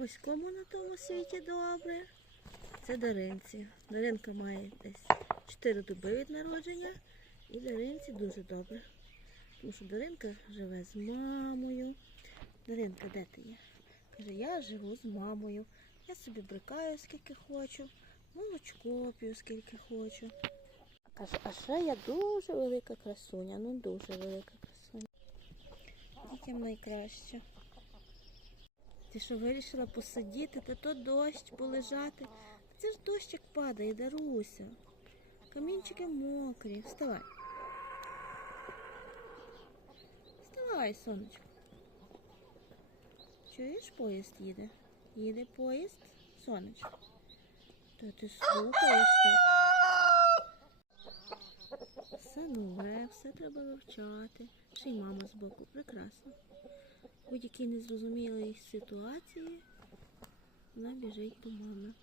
Ось кому на тому світі добре. Це Даринці. Даринка має десь 4 доби від народження. І Даринці дуже добре. Тому що Даринка живе з мамою. Даринка, де ти є? Каже, я живу з мамою. Я собі брикаю скільки хочу, молочко п'ю скільки хочу. А ще я дуже велика красуня, ну дуже велика красуня. Дітям найкраще. Ти що вирішила посидіти, та то дощ полежати. Це ж дощик падає, Даруся. Камінчики мокрі. Вставай. Вставай, сонечко. Чуєш, поїзд їде? Їде поїзд, сонечко. Та ти слухаєш так. Все нове, все треба вивчати. Ще й мама збоку, прекрасно. Будь-якій незрозумілій ситуації вона біжить до мами.